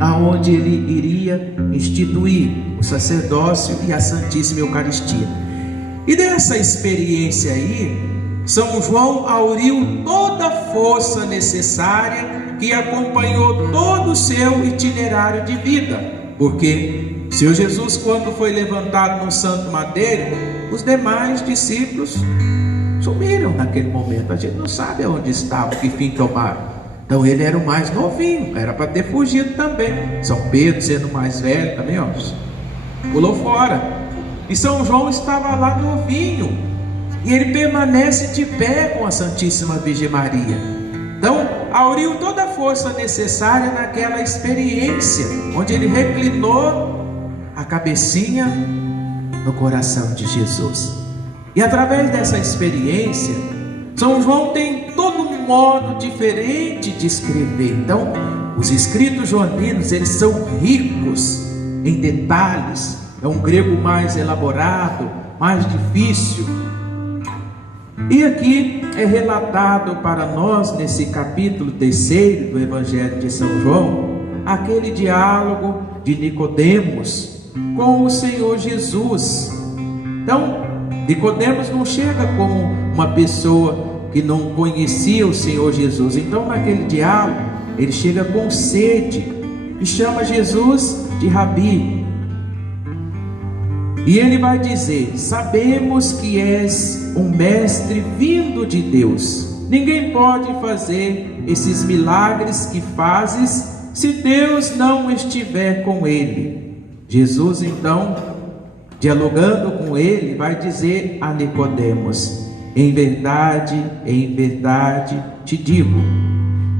aonde ele iria instituir o sacerdócio e a Santíssima Eucaristia. E dessa experiência aí, São João auriu toda a força necessária que acompanhou todo o seu itinerário de vida, porque o Senhor Jesus, quando foi levantado no Santo Madeiro, os demais discípulos sumiram naquele momento. A gente não sabe onde estavam, que fim tomaram. Então ele era o mais novinho, era para ter fugido também. São Pedro, sendo mais velho também, ó, pulou fora. E São João estava lá novinho, e ele permanece de pé com a Santíssima Virgem Maria. Então auriu toda a força necessária naquela experiência, onde ele reclinou a cabecinha no coração de Jesus. E através dessa experiência, São João tem todo um modo diferente de escrever. Então, os escritos joaninos, eles são ricos em detalhes. É um grego mais elaborado, mais difícil. E aqui é relatado para nós, nesse capítulo 3 do Evangelho de São João, aquele diálogo de Nicodemos com o Senhor Jesus. Então, Nicodemos não chega como uma pessoa que não conhecia o Senhor Jesus. Então, naquele diálogo, ele chega com sede e chama Jesus de Rabi. E ele vai dizer: sabemos que és um mestre vindo de Deus. Ninguém pode fazer esses milagres que fazes se Deus não estiver com ele. Jesus, então, dialogando com ele, vai dizer a Nicodemos: em verdade te digo,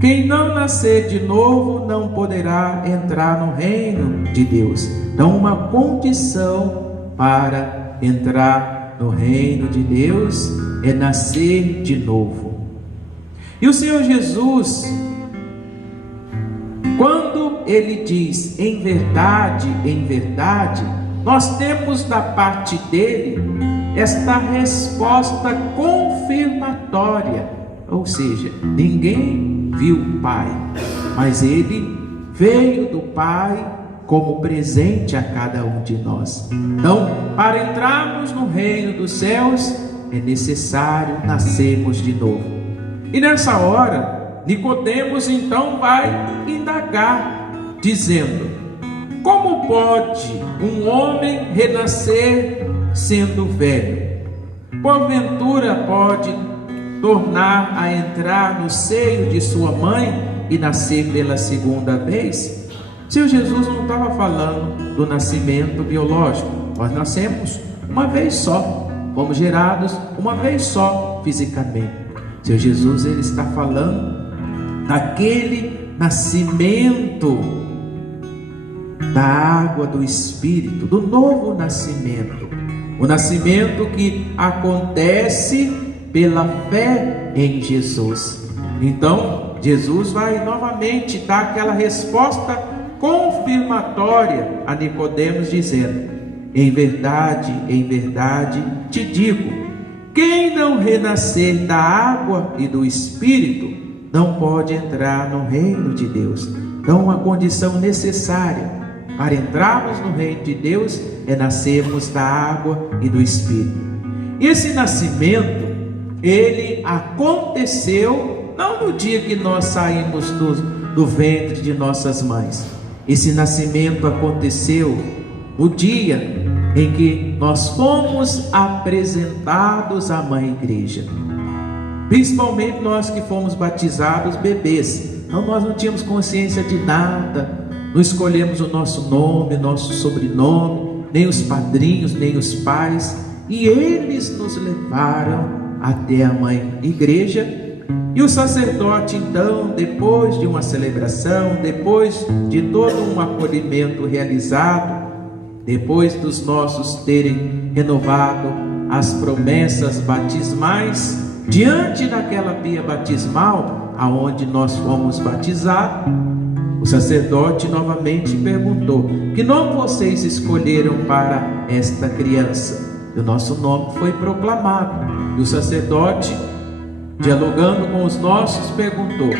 quem não nascer de novo não poderá entrar no reino de Deus. Então, uma condição para entrar no reino de Deus é nascer de novo. E o Senhor Jesus, quando ele diz em verdade, nós temos da parte dele esta resposta confirmatória. Ou seja, ninguém viu o Pai, mas ele veio do Pai como presente a cada um de nós. Então, para entrarmos no reino dos céus, é necessário nascermos de novo. E nessa hora, Nicodemos então vai indagar, dizendo: como pode um homem renascer sendo velho? Porventura pode tornar a entrar no seio de sua mãe e nascer pela segunda vez? Senhor Jesus não estava falando do nascimento biológico. Nós nascemos uma vez só, fomos gerados uma vez só fisicamente. Senhor Jesus, ele está falando daquele nascimento da água do Espírito, do novo nascimento, o nascimento que acontece pela fé em Jesus. Então Jesus vai novamente dar aquela resposta confirmatória a Nicodemos, dizendo: em verdade te digo, quem não renascer da água e do Espírito não pode entrar no reino de Deus. Então, uma condição necessária para entrarmos no reino de Deus é nascermos da água e do Espírito. E esse nascimento, ele aconteceu não no dia que nós saímos do ventre de nossas mães. Esse nascimento aconteceu no dia em que nós fomos apresentados à Mãe Igreja. Principalmente nós que fomos batizados bebês. Então nós não tínhamos consciência de nada, não escolhemos o nosso nome, nosso sobrenome, nem os padrinhos, nem os pais, e eles nos levaram até a Mãe Igreja. E o sacerdote, então, depois de uma celebração, depois de todo um acolhimento realizado, depois dos nossos terem renovado as promessas batismais, diante daquela pia batismal aonde nós fomos batizados, o sacerdote novamente perguntou: que nome vocês escolheram para esta criança? E o nosso nome foi proclamado. E o sacerdote, dialogando com os nossos, perguntou: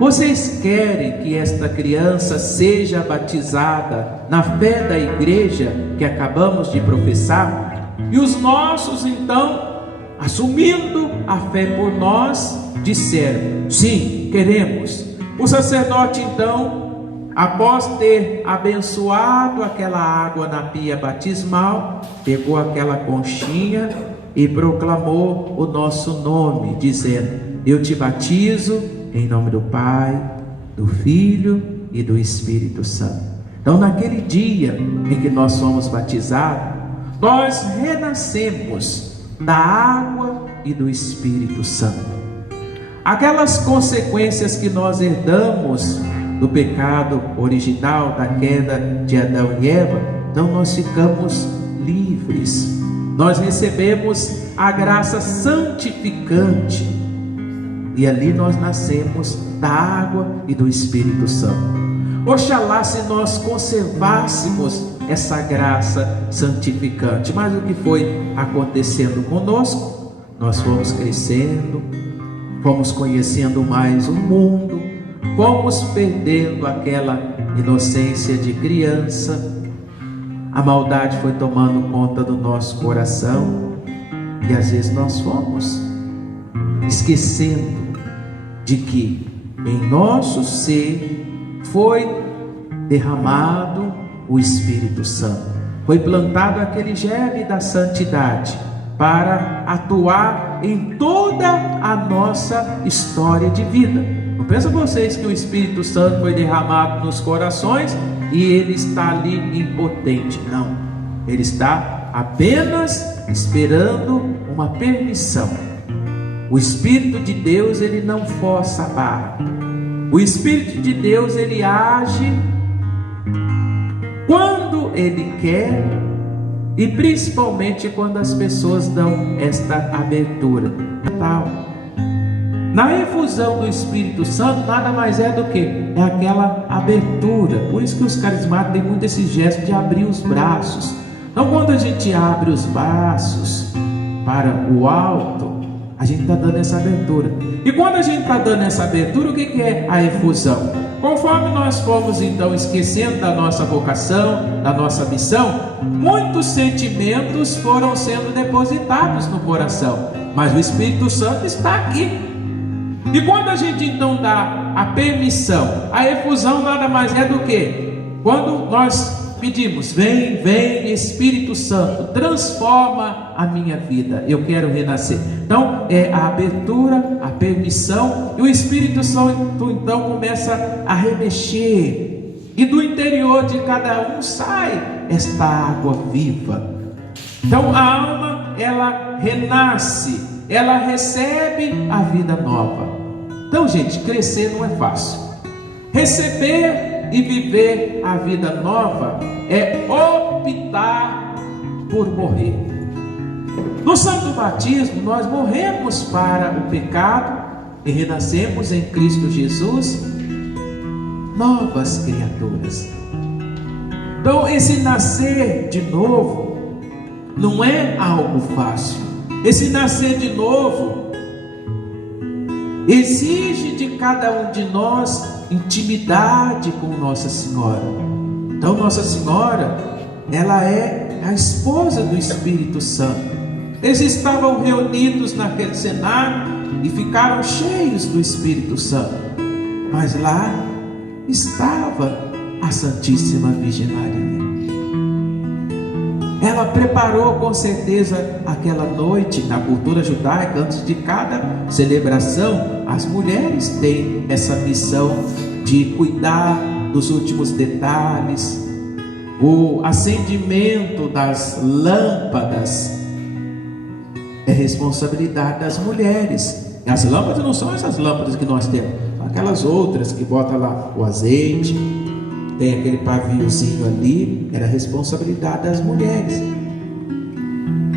Vocês querem que esta criança seja batizada na fé da igreja que acabamos de professar? E os nossos, então, assumindo a fé por nós, disseram: sim, queremos. O sacerdote, então, após ter abençoado aquela água na pia batismal, pegou aquela conchinha e proclamou o nosso nome, dizendo: eu te batizo em nome do Pai, do Filho e do Espírito Santo. Então, naquele dia em que nós somos batizados, nós renascemos da água e do Espírito Santo. Aquelas consequências que nós herdamos do pecado original, da queda de Adão e Eva, então nós ficamos livres. Nós recebemos a graça santificante e ali nós nascemos da água e do Espírito Santo. Oxalá se nós conservássemos essa graça santificante, mas o que foi acontecendo conosco? Nós fomos crescendo, fomos conhecendo mais o mundo, fomos perdendo aquela inocência de criança, a maldade foi tomando conta do nosso coração e às vezes nós fomos esquecendo de que em nosso ser foi derramado o Espírito Santo, foi plantado aquele germe da santidade para atuar em toda a nossa história de vida. Não pensam vocês que o Espírito Santo foi derramado nos corações e ele está ali impotente. Não, ele está apenas esperando uma permissão. O Espírito de Deus, ele não força a barra. O Espírito de Deus, ele age quando ele quer e principalmente quando as pessoas dão esta abertura. Na efusão do Espírito Santo, nada mais é do que é aquela abertura. Por isso que os carismáticos têm muito esse gesto de abrir os braços. Então, quando a gente abre os braços para o alto, a gente está dando essa abertura. E quando a gente está dando essa abertura, o que é a efusão? Conforme nós fomos então esquecendo da nossa vocação, da nossa missão, muitos sentimentos foram sendo depositados no coração, mas o Espírito Santo está aqui. E quando a gente então dá a permissão, a efusão nada mais é do que quando nós pedimos: vem, vem Espírito Santo, transforma a minha vida, eu quero renascer. Então é a abertura, a permissão, e o Espírito Santo então começa a remexer, e do interior de cada um sai esta água viva. Então a alma, ela renasce, ela recebe a vida nova. Então, gente, crescer não é fácil. Receber e viver a vida nova é optar por morrer. No Santo Batismo, nós morremos para o pecado e renascemos em Cristo Jesus, novas criaturas. Então, esse nascer de novo não é algo fácil. Esse nascer de novo exige de cada um de nós intimidade com Nossa Senhora. Então Nossa Senhora, ela é a esposa do Espírito Santo. Eles estavam reunidos naquele cenário e ficaram cheios do Espírito Santo. Mas lá estava a Santíssima Virgem Maria. Ela preparou com certeza aquela noite. Na cultura judaica, antes de cada celebração, as mulheres têm essa missão de cuidar dos últimos detalhes. O acendimento das lâmpadas é responsabilidade das mulheres. As lâmpadas não são essas lâmpadas que nós temos, são aquelas outras que botam lá o azeite, tem aquele paviozinho ali, era responsabilidade das mulheres.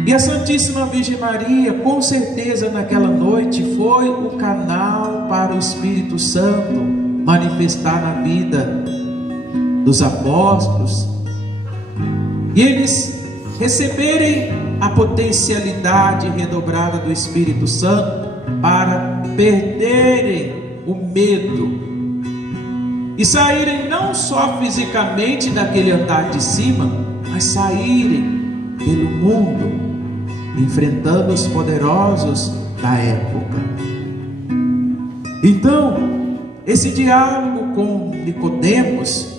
E a Santíssima Virgem Maria, com certeza naquela noite, foi o canal para o Espírito Santo manifestar na vida dos apóstolos, e eles receberem a potencialidade redobrada do Espírito Santo para perderem o medo e saírem não só fisicamente daquele andar de cima, mas saírem pelo mundo, enfrentando os poderosos da época. Então, esse diálogo com Nicodemos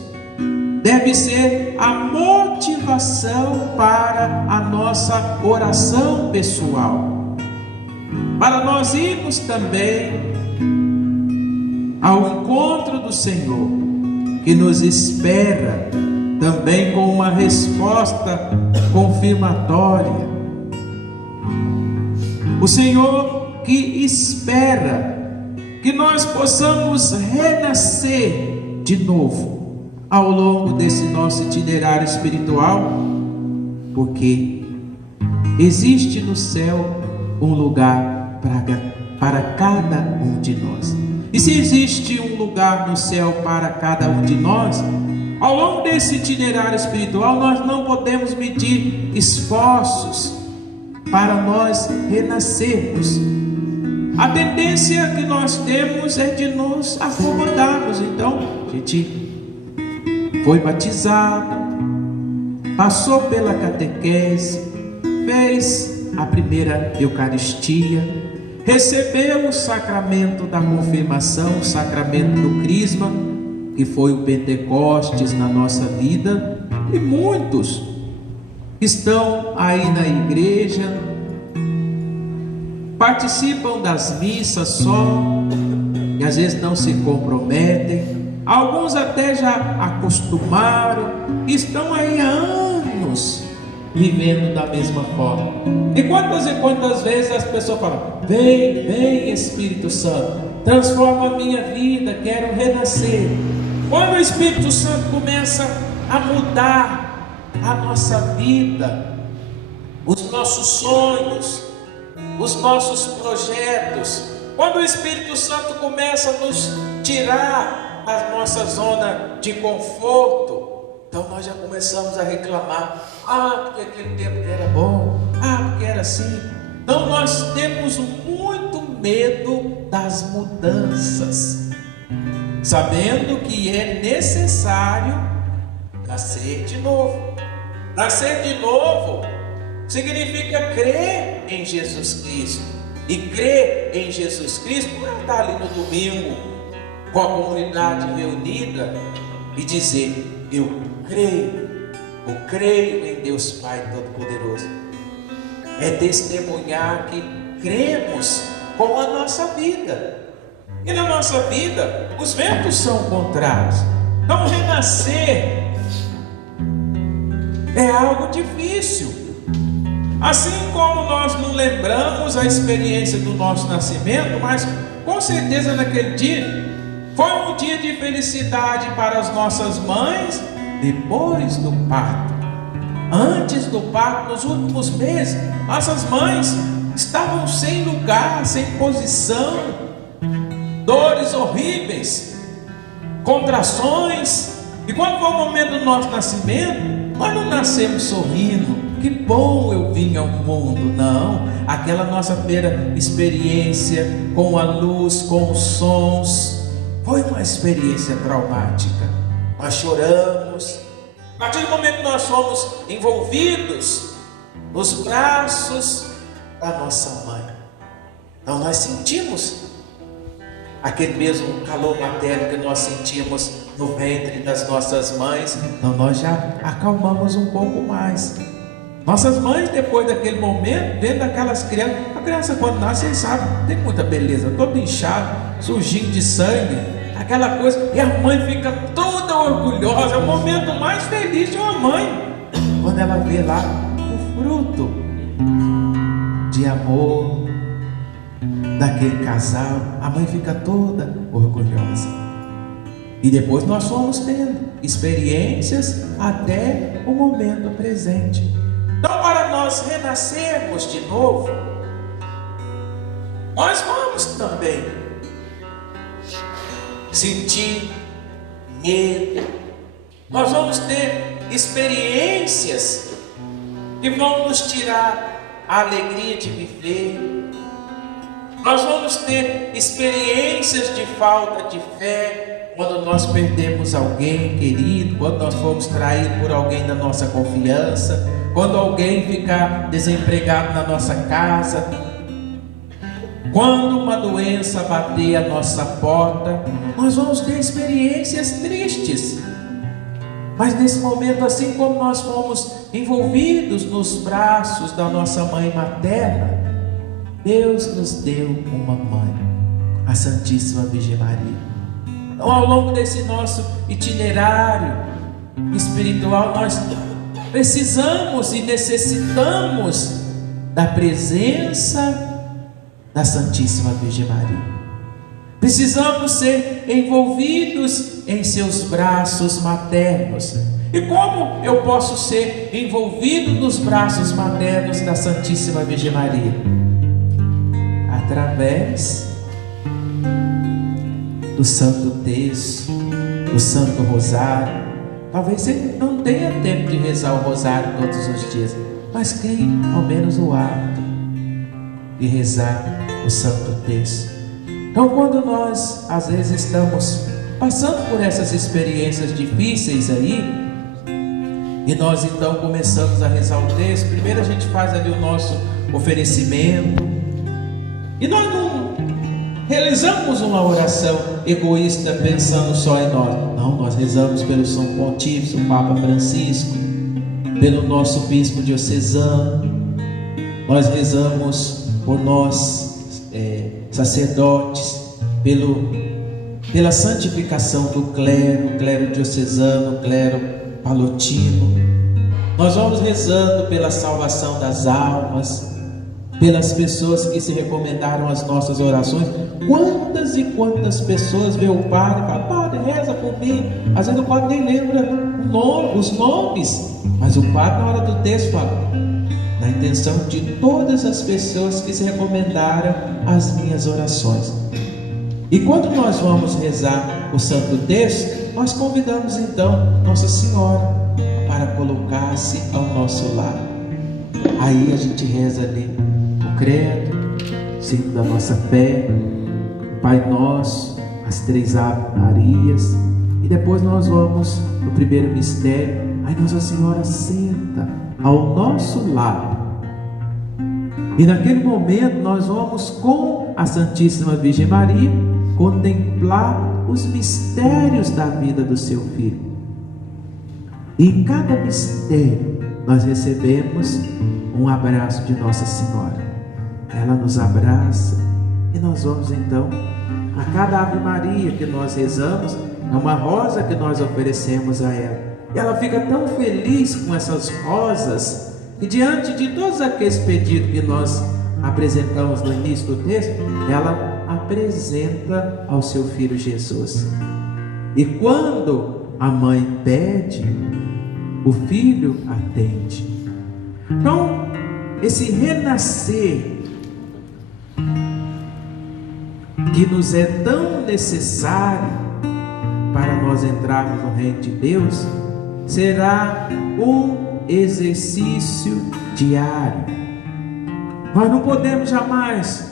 deve ser a motivação para a nossa oração pessoal, para nós irmos também ao encontro do Senhor, que nos espera também com uma resposta confirmatória. O Senhor que espera que nós possamos renascer de novo ao longo desse nosso itinerário espiritual, porque existe no céu um lugar para cada um de nós. E se existe um lugar no céu para cada um de nós, ao longo desse itinerário espiritual nós não podemos medir esforços para nós renascermos. A tendência que nós temos é de nos acomodarmos. Então, a gente foi batizado, passou pela catequese, fez a primeira Eucaristia, recebeu o sacramento da confirmação, o sacramento do crisma, que foi o Pentecostes na nossa vida, e muitos estão aí na igreja, participam das missas só, e às vezes não se comprometem. Alguns até já acostumaram, estão aí há anos vivendo da mesma forma. E quantas vezes as pessoas falam: vem, vem Espírito Santo, transforma a minha vida, quero renascer. Quando o Espírito Santo começa a mudar a nossa vida, os nossos sonhos, os nossos projetos, quando o Espírito Santo começa a nos tirar da nossa zona de conforto, então nós já começamos a reclamar: porque aquele tempo era bom, porque era assim. Então nós temos muito medo das mudanças, sabendo que é necessário nascer de novo. Nascer de novo significa crer em Jesus Cristo. E crer em Jesus Cristo não é estar ali no domingo com a comunidade reunida e dizer: eu creio em Deus Pai Todo-Poderoso. É testemunhar que cremos com a nossa vida. E na nossa vida os ventos são contrários. Então renascer é algo difícil. Assim como nós não lembramos a experiência do nosso nascimento, mas com certeza naquele dia foi um dia de felicidade para as nossas mães depois do parto. Antes do parto, nos últimos meses, nossas mães estavam sem lugar, sem posição, dores horríveis, contrações. E quando foi o momento do nosso nascimento, nós não nascemos sorrindo: que bom eu vim ao mundo. Não, aquela nossa primeira experiência com a luz, com os sons, foi uma experiência traumática. Nós choramos. A partir do momento que nós fomos envolvidos nos braços da nossa mãe, então nós sentimos aquele mesmo calor materno que nós sentimos no ventre das nossas mães. Então nós já acalmamos um pouco mais. Nossas mães, depois daquele momento, vendo aquelas crianças, a criança quando nasce, vocês sabem, tem muita beleza, todo inchado, sujinho de sangue, aquela coisa, e a mãe fica toda orgulhosa. É o momento mais feliz de uma mãe, quando ela vê lá o fruto de amor daquele casal. A mãe fica toda orgulhosa. E depois nós fomos tendo experiências até o momento presente. Então, para nós renascermos de novo, nós vamos também sentir medo. Nós vamos ter experiências que vão nos tirar a alegria de viver. Nós vamos ter experiências de falta de fé. quando nós perdemos alguém querido, quando nós fomos traídos por alguém da nossa confiança, quando alguém ficar desempregado na nossa casa, quando uma doença bater a nossa porta, nós vamos ter experiências tristes. Mas nesse momento, assim como nós fomos envolvidos nos braços da nossa mãe materna, Deus nos deu uma mãe, a Santíssima Virgem Maria. Então, ao longo desse nosso itinerário espiritual, nós precisamos e necessitamos da presença da Santíssima Virgem Maria. Precisamos ser envolvidos em seus braços maternos. E como eu posso ser envolvido nos braços maternos da Santíssima Virgem Maria? Através do Santo Terço, do Santo Rosário. Talvez você não tenha tempo de rezar o Rosário todos os dias, mas crie ao menos o hábito de rezar o Santo Terço. Então, quando nós às vezes estamos passando por essas experiências difíceis aí, e nós então começamos a rezar o texto, primeiro a gente faz ali o nosso oferecimento, e nós não realizamos uma oração egoísta pensando só em nós. Não, nós rezamos pelo São Pontífice, o Papa Francisco, pelo nosso Bispo diocesano, nós rezamos por nós sacerdotes, pela santificação do clero diocesano, clero palotino. Nós vamos rezando pela salvação das almas, pelas pessoas que se recomendaram as nossas orações. Quantas e quantas pessoas vê o padre e fala: padre, reza por mim. Às vezes o padre nem lembra os nomes, mas o padre na hora do texto fala: na intenção de todas as pessoas que se recomendaram as minhas orações. E quando nós vamos rezar o Santo Terço, nós convidamos então Nossa Senhora para colocar-se ao nosso lado. Aí a gente reza ali o credo, signo da nossa fé, o Pai Nosso, as 3 Ave Marias, e depois nós vamos no primeiro mistério. Aí Nossa Senhora senta ao nosso lado, e naquele momento nós vamos com a Santíssima Virgem Maria contemplar os mistérios da vida do seu Filho. E em cada mistério nós recebemos um abraço de Nossa Senhora. Ela nos abraça e nós vamos então, a cada Ave Maria que nós rezamos, é uma rosa que nós oferecemos a ela. E ela fica tão feliz com essas rosas, e diante de todos aqueles pedidos que nós apresentamos no início do texto, ela apresenta ao seu Filho Jesus. E quando a mãe pede, o Filho atende. Então, esse renascer que nos é tão necessário para nós entrarmos no reino de Deus, será um exercício diário. Nós não podemos jamais,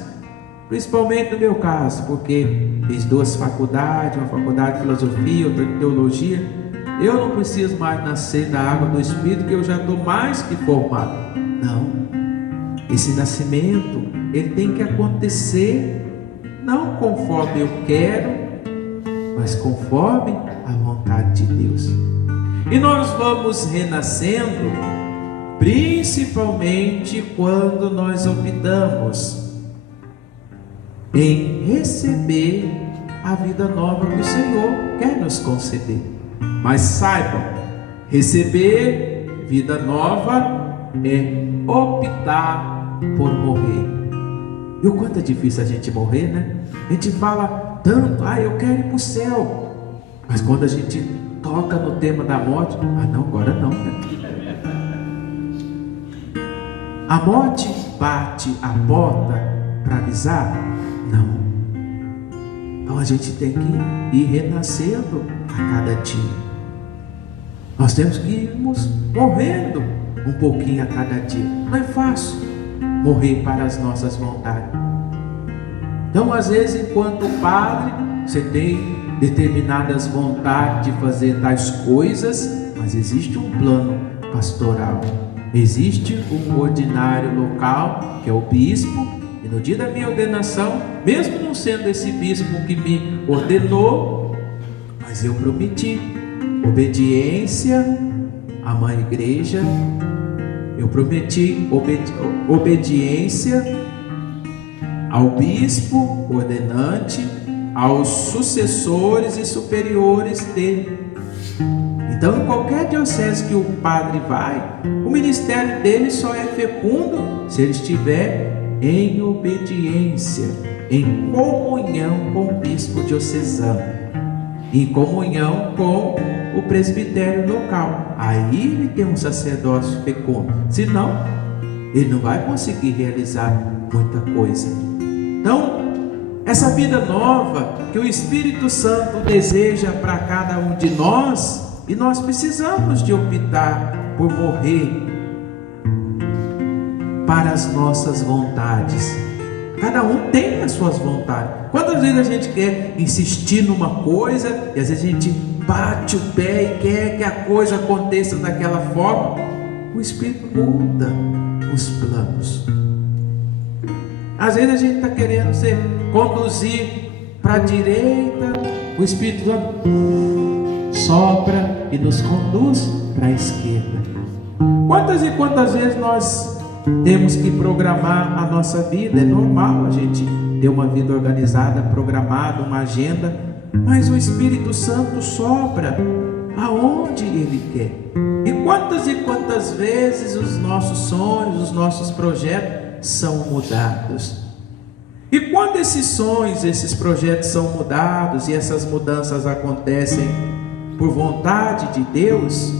principalmente no meu caso, porque fiz 2 faculdades, uma faculdade de filosofia, outra de teologia, eu não preciso mais nascer da água do Espírito, que eu já estou mais que formado. Não, esse nascimento ele tem que acontecer não conforme eu quero, mas conforme a vontade de Deus. E nós vamos renascendo, principalmente quando nós optamos em receber a vida nova que o Senhor quer nos conceder. Mas saibam, receber vida nova é optar por morrer. E o quanto é difícil a gente morrer, né? A gente fala tanto: eu quero ir para o céu. Mas quando a gente toca no tema da morte, não, agora não, né? A morte bate a porta para avisar? Não. Então a gente tem que ir renascendo a cada dia. Nós temos que irmos morrendo um pouquinho a cada dia. Não é fácil morrer para as nossas vontades. Então, às vezes, enquanto padre, você tem determinadas vontades de fazer tais coisas, mas existe um plano pastoral. Existe um ordinário local, que é o bispo, e no dia da minha ordenação, mesmo não sendo esse bispo que me ordenou, mas eu prometi obediência à mãe igreja, eu prometi obediência ao bispo ordenante, aos sucessores e superiores dele. Então, em qualquer diocese que o padre vai, o ministério dele só é fecundo se ele estiver em obediência, em comunhão com o bispo diocesano, em comunhão com o presbitério local. Aí ele tem um sacerdócio fecundo, senão ele não vai conseguir realizar muita coisa. Então, essa vida nova que o Espírito Santo deseja para cada um de nós, e nós precisamos de optar por morrer para as nossas vontades. Cada um tem as suas vontades. Quantas vezes a gente quer insistir numa coisa e às vezes a gente bate o pé e quer que a coisa aconteça daquela forma? O Espírito muda os planos. Às vezes a gente está querendo se conduzir para a direita, o Espírito Santo sopra e nos conduz para a esquerda. Quantas e quantas vezes nós temos que programar a nossa vida? É normal a gente ter uma vida organizada, programada, uma agenda, mas o Espírito Santo sopra aonde Ele quer. E quantas vezes os nossos sonhos, os nossos projetos são mudados. E quando esses sonhos, esses projetos são mudados e essas mudanças acontecem por vontade de Deus,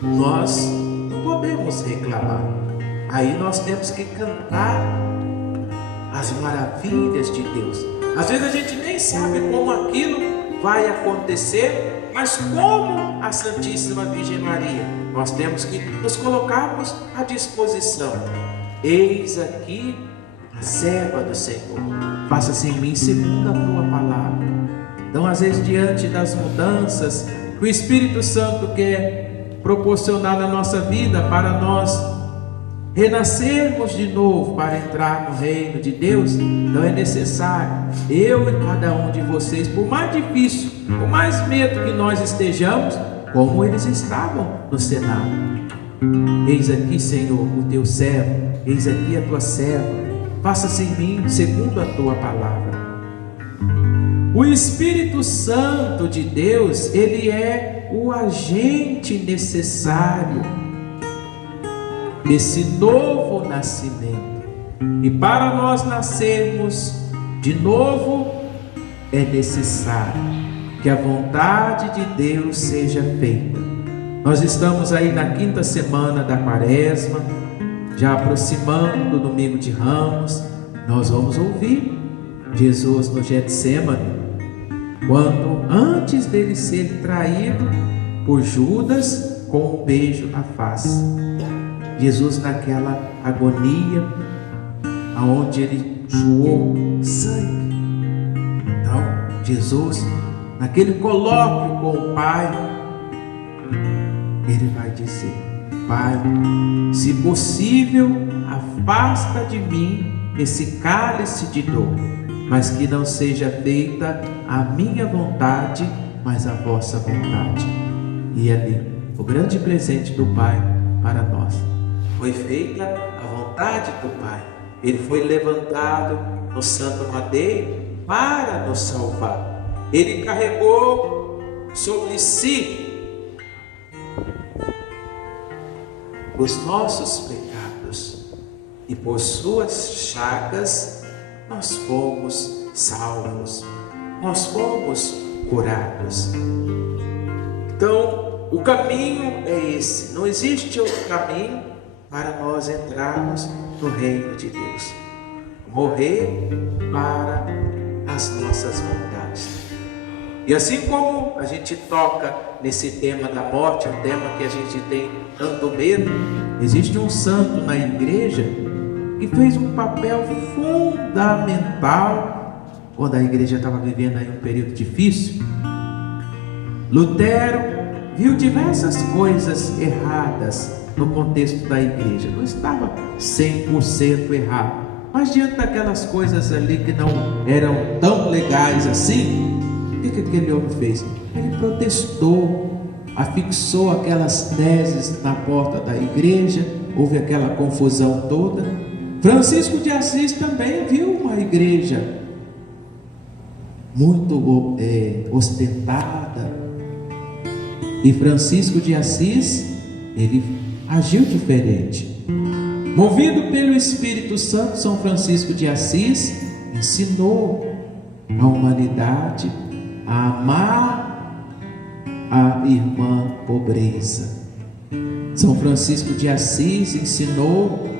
nós não podemos reclamar. Aí nós temos que cantar as maravilhas de Deus. Às vezes a gente nem sabe como aquilo vai acontecer, mas como a Santíssima Virgem Maria, nós temos que nos colocarmos à disposição. Eis aqui a serva do Senhor, faça-se em mim segundo a tua palavra. Então, às vezes, diante das mudanças que o Espírito Santo quer proporcionar na nossa vida, para nós renascermos de novo, para entrar no reino de Deus, então é necessário, eu e cada um de vocês, por mais difícil, por mais medo que nós estejamos, como eles estavam no cenáculo. Eis aqui, Senhor, o teu servo, eis aqui a tua serva, faça-se em mim segundo a tua palavra. O Espírito Santo de Deus, ele é o agente necessário desse novo nascimento. E para nós nascermos de novo, é necessário que a vontade de Deus seja feita. Nós estamos aí na 5ª semana da Quaresma, já aproximando do domingo de Ramos. Nós vamos ouvir Jesus no Getsêmani, quando antes dele ser traído por Judas com um beijo na face, Jesus naquela agonia, aonde ele suou sangue. Então Jesus, naquele colóquio com o Pai, ele vai dizer: Pai, se possível, afasta de mim esse cálice de dor, mas que não seja feita a minha vontade, mas a vossa vontade. E ali, o grande presente do Pai para nós, foi feita a vontade do Pai. Ele foi levantado no santo madeiro para nos salvar. Ele carregou sobre si os nossos pecados, e por suas chagas nós fomos salvos, nós fomos curados. Então, o caminho é esse, não existe outro caminho para nós entrarmos no reino de Deus. Morrer para as nossas vontades. E assim como a gente toca nesse tema da morte, um tema que a gente tem tanto medo, existe um santo na igreja que fez um papel fundamental quando a igreja estava vivendo aí um período difícil, Lutero viu diversas coisas erradas no contexto da igreja. Não estava 100% errado, mas diante daquelas coisas ali que não eram tão legais assim, o que aquele homem fez? Ele protestou, afixou aquelas teses na porta da igreja, houve aquela confusão toda. Francisco de Assis também viu uma igreja muito ostentada, e Francisco de Assis, ele agiu diferente. Movido pelo Espírito Santo, São Francisco de Assis ensinou a humanidade a amar a irmã pobreza. São Francisco de Assis ensinou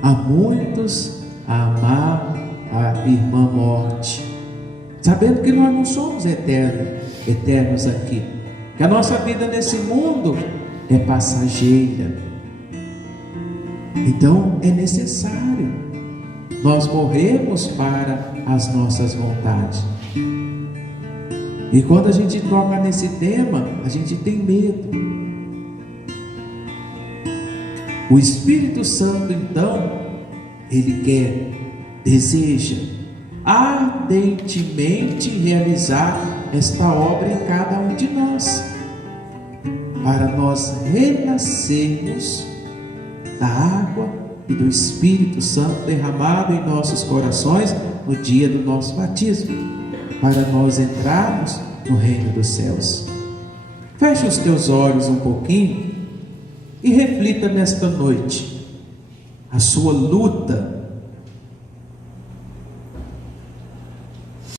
a muitos a amar a irmã morte, sabendo que nós não somos eternos aqui, que a nossa vida nesse mundo é passageira. Então é necessário nós morrermos para as nossas vontades. E quando a gente toca nesse tema, a gente tem medo. O Espírito Santo, então, ele deseja ardentemente realizar esta obra em cada um de nós, para nós renascermos da água e do Espírito Santo derramado em nossos corações no dia do nosso batismo, para nós entrarmos no reino dos céus. Feche os teus olhos um pouquinho e reflita nesta noite a sua luta